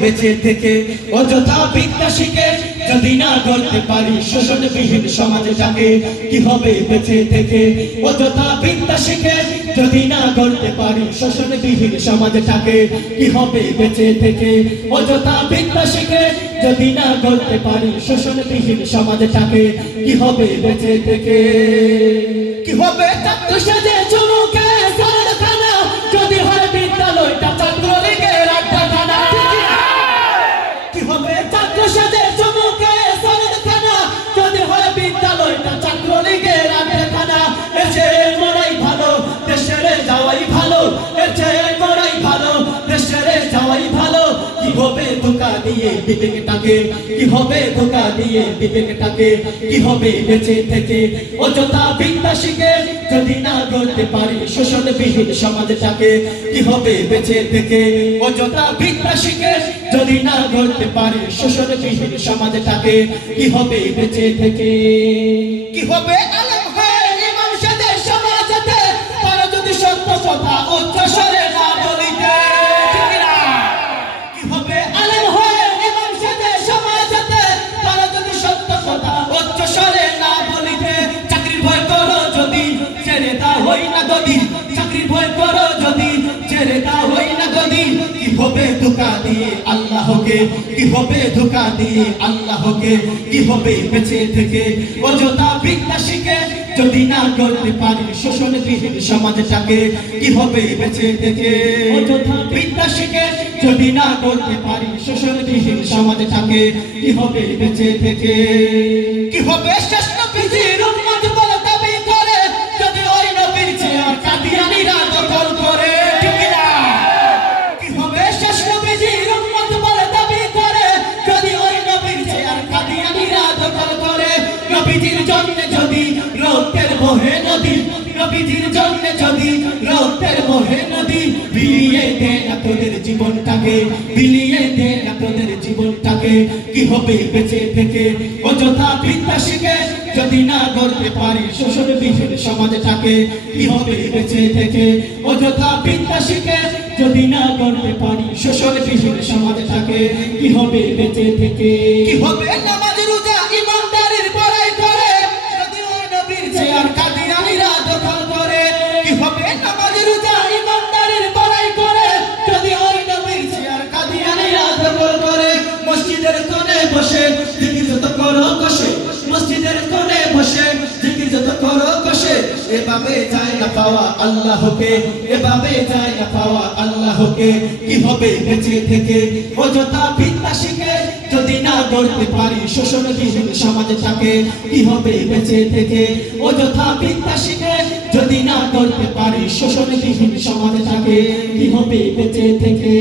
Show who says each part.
Speaker 1: বেঁচে থেকে অযথা যদি না পারি শোষণবিহীন কি হবে বেঁচে থেকে? অযথা বিদ্যা শিখে যদি না করতে পারি শোষণবিহীন সমাজটাকে কি হবে বেঁচে থেকে? অযথা যদি না করতে পারি শোষণবিহীন কি হবে বেঁচে থেকে? কি হবে দিয়ে বিবেকটাকে কি হবে ধোকা দিয়ে বিবেকটাকে কি হবে বেঁচে থেকে? অযথা বিদ্যা শিখে যদি না করতে পারি শোষণ বিহীন সমাজটাকে কি হবে বেঁচে থেকে? অযথা বিদ্যা শিখে যদি না করতে পারি শোষণ বিহীন সমাজটাকে কি হবে বেঁচে থেকে? কি হবে? আল্লাহকে কি হবে ধোকা দিয়ে আল্লাহকে, কি হবে বেঁচে থেকে? অযথা বিদ্যা যদি না করতে পারি শোষণ বিহীন সমাজটাকে কি হবে বেঁচে থেকে? অযথা বিদ্যা যদি না করতে পারি শোষণ বিহীন সমাজটাকে কি হবে বেঁচে থেকে? কি হবে শেষ বহে নদী নবীজির জন্য যদি রক্তের নদী বিলিয়ে তোদের জীবনটাকে, বিলিয়ে তোদের জীবনটাকে, কি হবে বেঁচে থেকে? অযথা বিদ্যা শিখে, যদি না করতে পারি শোষণ সমাজটাকে, কি হবে বেঁচে থেকে? যদি না করতে পারি শোষণ বিহীন সমাজটাকে, কি হবে বেঁচে থেকে? কি হবে মসজিদের কোণে বসে জিকির যত করো কষে, মসজিদের কোণে বসে জিকির যত করো কষে, এভাবে যায় না পাওয়া আল্লাহকে, এভাবে যায় না পাওয়া আল্লাহকে। কি হবে বেঁচে থেকে? অযথা বিদ্যা শিখে যদি না করতে পারি শোষণ বিহীন সমাজটাকে কি হবে বেঁচে থেকে? অযথা বিদ্যা শিখে যদি না করতে পারি শোষণ বিহীন সমাজটাকে কি হবে বেঁচে থেকে?